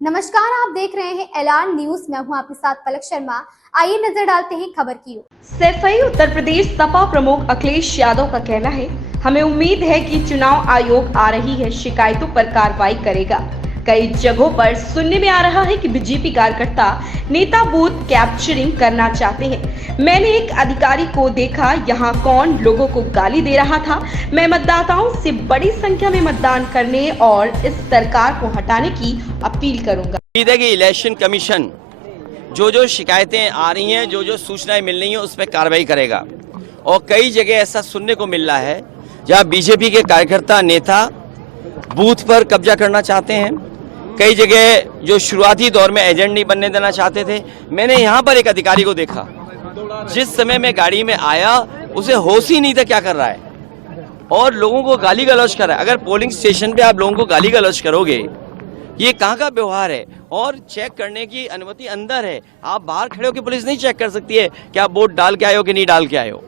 नमस्कार, आप देख रहे हैं एलआर न्यूज। मैं हूं आपके साथ पलक शर्मा। आइए नजर डालते हैं खबर की ओर। सैफई उत्तर प्रदेश सपा प्रमुख अखिलेश यादव का कहना है, हमें उम्मीद है कि चुनाव आयोग आ रही है शिकायतों पर कार्रवाई करेगा। कई जगहों पर सुनने में आ रहा है कि बीजेपी कार्यकर्ता नेता बूथ कैप्चरिंग करना चाहते हैं। मैंने एक अधिकारी को देखा, यहाँ कौन लोगों को गाली दे रहा था। मैं मतदाताओं से बड़ी संख्या में मतदान करने और इस सरकार को हटाने की अपील करूंगा। उम्मीद है कि इलेक्शन कमीशन जो शिकायतें आ रही हैं, जो सूचनाएं मिल रही हैं, उस पर कार्रवाई करेगा। और कई जगह ऐसा सुनने को मिल रहा है जहां बीजेपी के कार्यकर्ता नेता बूथ पर कब्जा करना चाहते हैं। कई जगह जो शुरुआती दौर में एजेंट नहीं बनने देना चाहते थे। मैंने यहाँ पर एक अधिकारी को देखा, जिस समय मैं गाड़ी में आया उसे होश ही नहीं था क्या कर रहा है, और लोगों को गाली गलौज कर रहा है। अगर पोलिंग स्टेशन पे आप लोगों को गाली गलौज करोगे, ये कहाँ का व्यवहार है? और चेक करने की अनुमति अंदर है, आप बाहर खड़े होकर पुलिस नहीं चेक कर सकती है कि आप वोट डाल के आए हो कि नहीं डाल के आए हो।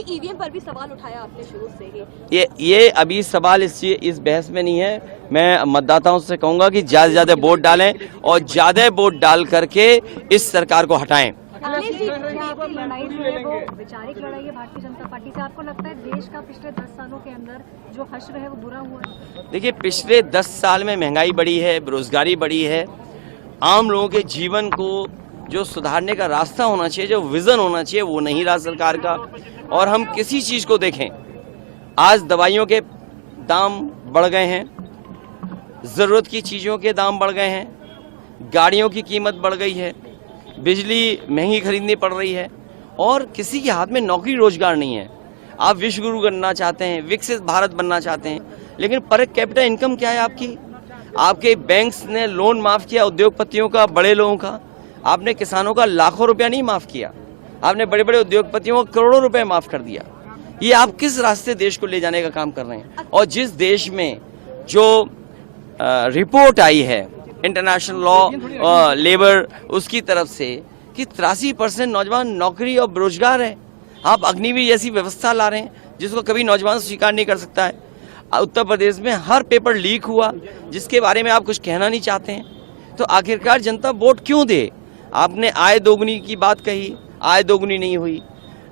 ईवीएम पर भी सवाल उठाया आपने शुरू से ही। ये अभी सवाल इस बहस में नहीं है। मैं मतदाताओं से कहूंगा कि ज्यादा से ज्यादा वोट डालें और ज्यादा वोट डाल करके इस सरकार को हटाएं। अखिलेश जी, आपकी लड़ाई जो है वो वैचारिक लड़ाई है भारतीय जनता पार्टी से। आपको लगता है देश का पिछले 10 सालों के अंदर जो हश्र है वो बुरा हुआ है? देखिए, पिछले 10 साल में महंगाई बढ़ी है, बेरोजगारी बढ़ी है। आम लोगों के जीवन को जो सुधारने का रास्ता होना चाहिए, जो विजन होना चाहिए, वो नहीं रहा सरकार का। और हम किसी चीज़ को देखें, आज दवाइयों के दाम बढ़ गए हैं, ज़रूरत की चीज़ों के दाम बढ़ गए हैं, गाड़ियों की कीमत बढ़ गई है, बिजली महंगी खरीदनी पड़ रही है, और किसी के हाथ में नौकरी रोजगार नहीं है। आप विश्व गुरु बनना चाहते हैं, विकसित भारत बनना चाहते हैं, लेकिन पर कैपिटा इनकम क्या है आपकी? आपके बैंक्स ने लोन माफ़ किया उद्योगपतियों का, बड़े लोगों का। आपने किसानों का लाखों रुपया नहीं माफ़ किया, आपने बड़े बड़े उद्योगपतियों को करोड़ों रुपए माफ़ कर दिया। ये आप किस रास्ते देश को ले जाने का काम कर रहे हैं? और जिस देश में जो रिपोर्ट आई है इंटरनेशनल लॉ लेबर उसकी तरफ से कि 83% नौजवान नौकरी और बेरोजगार है, आप अग्निवीर जैसी व्यवस्था ला रहे हैं जिसको कभी नौजवान स्वीकार नहीं कर सकता है। उत्तर प्रदेश में हर पेपर लीक हुआ जिसके बारे में आप कुछ कहना नहीं चाहते हैं, तो आखिरकार जनता वोट क्यों दे? आपने आय दोगुनी की बात कही, आय दोगुनी नहीं हुई।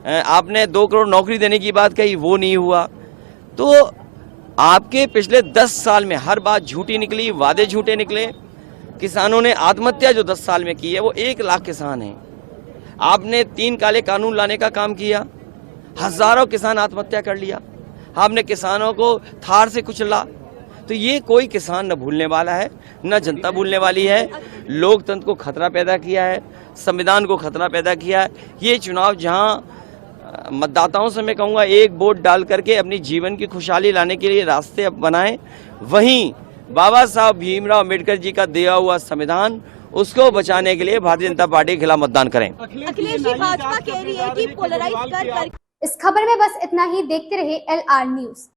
आपने 2 करोड़ नौकरी देने की बात कही, वो नहीं हुआ। तो आपके पिछले 10 साल में हर बात झूठी निकली, वादे झूठे निकले। किसानों ने आत्महत्या जो 10 साल में की है वो 1 लाख किसान हैं। आपने 3 काले कानून लाने का काम किया, हजारों किसान आत्महत्या कर लिया। आपने किसानों को थार से कुचला। तो ये कोई किसान न भूलने वाला है, न जनता भूलने वाली है। लोकतंत्र को खतरा पैदा किया है, संविधान को खतरा पैदा किया है। ये चुनाव जहां मतदाताओं से मैं कहूँगा एक वोट डाल करके अपनी जीवन की खुशहाली लाने के लिए रास्ते बनाएं, वहीं बाबा साहब भीमराव अम्बेडकर जी का दिया हुआ संविधान, उसको बचाने के लिए भारतीय जनता पार्टी के खिलाफ मतदान करें। अखिलेश जी, भाजपा कह रही है कि पोलराइज कर इस खबर में बस इतना ही। देखते रहे एलआर न्यूज।